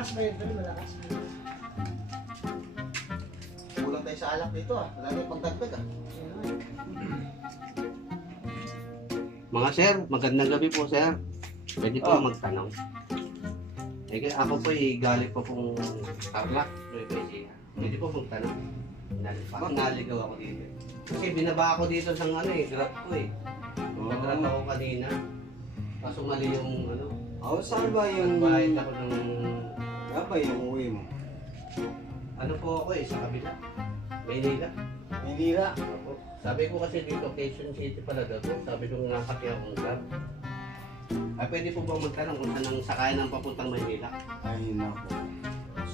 Malakas ba yun? Pero malakas. Kulang tayo sa alak dito ah. Wala tayong pagdagdag ah. Mga sir, magandang gabi po sir. Pwede po Oh. magtanong. Eh, ako po ay galing po pong Tarlac. Pwede po magtanong. Nal- Parang naligaw ako dito. Kasi binaba ako dito sa ano eh, grab ko eh. Nag-grab ako kanina. Kaso mali yung ano. Oh, saan ba yung... Bayad ako ng... Saan ba yung uwi mo? Ano po ako eh, sa kabila. Maynila. Manila. Opo. Sabi ko kasi dito, Quezon City pala daw. Sabi nung nakati akong grab. Ay, pwede po bang magtanong kung saan ang sakayan ng papuntang Maynila? Ay, naku.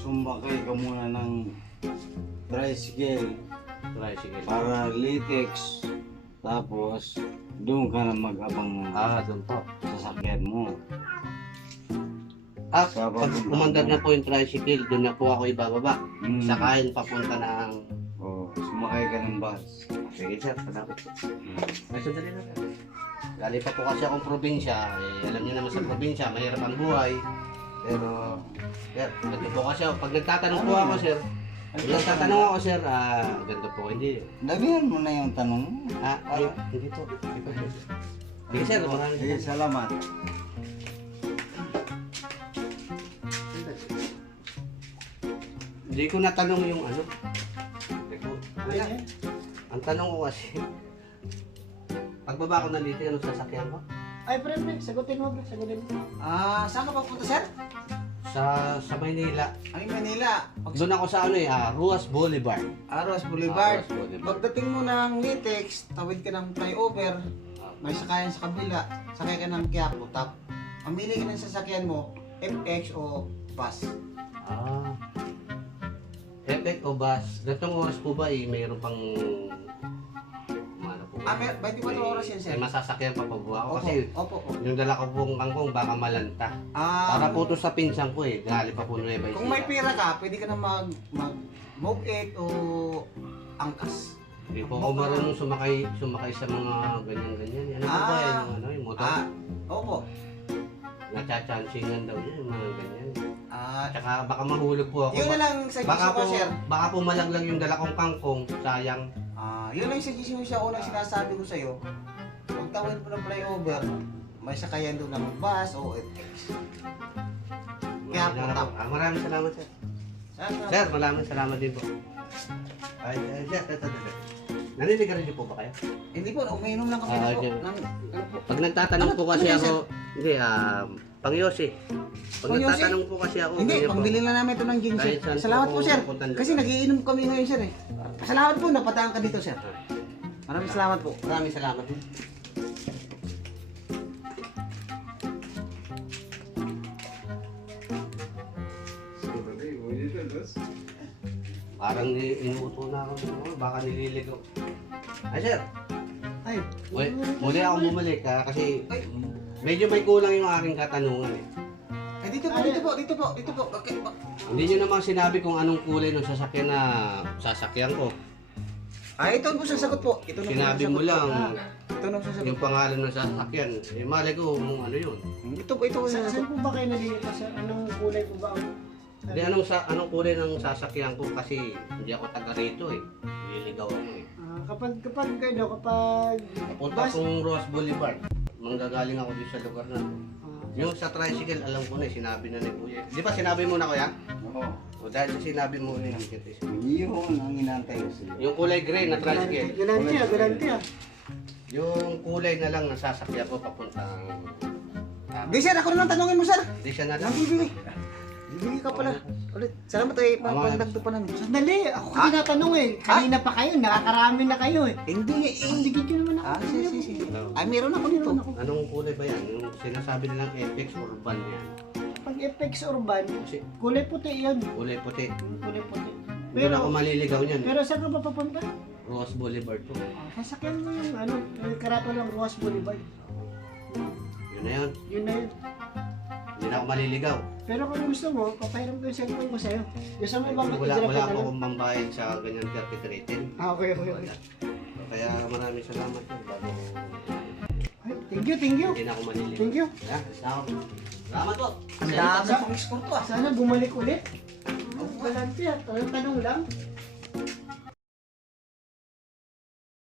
Sumbakay ka muna ng tricycle Tricycle. para latex. Tapos, doon ka na mag-abang ng Ah, doon po. sasakyan mo. Ah, pag umandar na po yung tricycle, doon na po ako ibababa. Mm. Sakayan papunta ng... Oh, sumakay ka ng bus. Sige sir, salamat po. Ay, sandali na sir. Galing pa po kasi akong probinsya. Eh, alam niyo naman sa probinsya, mahirap ang buhay. Pero, sir, ganito po kasi ako. Pag nagtatanong po ako, sir, pag nagtatanong ako, sir, ah, ganito po, hindi. Damihan mo na yung tanong mo. Ah, ay, hindi po. Hindi po. Sige sir, Sige, salamat. Hindi ko natanong yung ano. Teko, Ay, wala. Ang tanong ko kasi, pagbaba ko na dito, anong sasakyan ko? Ay, pre, pre, sagutin mo, pre, sagutin mo. Ah, saan ka papunta sir? Sa sa Maynila. Ay, Manila. Pag Doon ako sa ano eh, ah, Ruas Boulevard. Aros Ah, Boulevard. Ruas Boulevard. Pagdating mo ng Litex, tawid ka ng flyover, may sakayan sa kabila, sakay ka ng Quiapo, tap. Pamili ka ng sasakyan mo, FX o bus. Ah. Effect o bus? Gatong oras po ba eh, mayroon pang... Ano po ba? Ah, may- 24 oras yan, sir. May masasakyan pa po ako Opo, kasi opo, opo. yung dala ko pong kangkong baka malanta. Ah, Para po to sa pinsan ko eh, galing pa po Nueva kung may Ecija. pera ka, pwede ka na mag, mag move it o angkas. Hindi po ako marunong sumakay, sumakay sa mga ganyan-ganyan. Ano po ba Ah. Yung, ano, yung motor? Ah, opo. Nachachansingan daw yun, yung mga ganyan. Ah, Tsaka baka mahulog po ako. yun na lang sa Baka po, sir. baka po malaglag yung dala kong kangkong, sayang. Ah, yun lang yung suggestion ko sa unang sinasabi ko sa'yo. Pag tawid mo ng flyover, may sakayan doon ng bus o FX. Kaya po, tap. ah, maraming salamat sir. Sir, Sir, maraming salamat din po. Ay, ay, sir, ito, ito, ito. Naniligaran niyo po ba kayo? hindi po, umiinom lang kami Ah, po. okay. Ng, ano po. Pag nagtatanong Ano- po kasi ano yan, ako, hindi, ah, pang Yossi. Pag Pang Yossi? nagtatanong po kasi ako, Hindi, ganyan po. pambili lang namin ito ng gin, sir. Kahit saan po Salamat po, sir. pupuntan Kasi nagiinom kami ngayon, sir. Eh. Salamat po, napataan ka dito, sir. Maraming salamat po. Maraming salamat Parang ni inuuto na ako. Oh, baka nililigaw. Ay, sir. Ay, Muli, muli ako bumalik ha, kasi medyo may kulang yung aking katanungan eh. Eh, dito po, dito po, dito po, dito po. Okay, pa- Hindi nyo naman sinabi kung anong kulay ng sasakyan na sasakyan ko. Ah, ito po sasagot po. Ito na po Sinabi sasagot mo po. lang Ito na po sasagot. yung pangalan ng sasakyan. Eh, malay ko kung ano yun. Ito po, ito po Sa, sasagot. saan po ba kayo nalilito, sir? Anong kulay po ba ang... Hindi, anong, sa, anong kulay ng sasakyan ko kasi hindi ako taga rito eh. Nililigaw ako eh. Ah, kapag, kapag kayo daw, kapag... Punta Bas- akong Ross Boulevard. Manggagaling ako dito sa lugar na. Ah, Yung sa tricycle, alam ko na eh, sinabi na ni Kuya. Di ba sinabi mo na Kuya? Oo. O dahil sa sinabi mo ni Kuya. Yun ang inantay ko sila. Yung kulay gray na tricycle. Galanti ah, galanti ah. Yung kulay na lang na sasakyan ko papuntang... Ah, Di, sir, ako na lang tanongin mo, sir. Di siya na lang. Nabibili. Bibili ka pala. Ulit. Salamat eh, Tama. pangdagdag pa namin. Sandali, ako kasi natanong eh. Kanina pa kayo, nakakarami na kayo eh. Hindi, eh. Digit nyo naman ako. Ah, sige, sige, sige. Ay, meron ako dito. Anong kulay ba yan? Yung sinasabi nilang FX urban yan. Pag FX urban, kulay puti yun. kulay puti. Kulay puti. Hindi na ako Pero, maliligaw niyan. pero saan ka pa papunta? Ross Boulevard to. Ah, Sasakyan mo yung ano, yung karato lang Ruas Boulevard. Yun na yun. Yun na yun. Hindi na ako maliligaw. Pero kung gusto mo, papahiram ko yung cellphone ko sa'yo. Gusto mo bang Wala, wala lang? akong pambayad sa ganyan 3310. Ah, okay, okay, okay. Kaya maraming salamat yun. Bago... Ay, Thank you, thank you. Hindi na ako manili. Thank you. Ako. Salamat po. Ang dami pang score to ah. Sana bumalik ulit. Galante at tanong lang.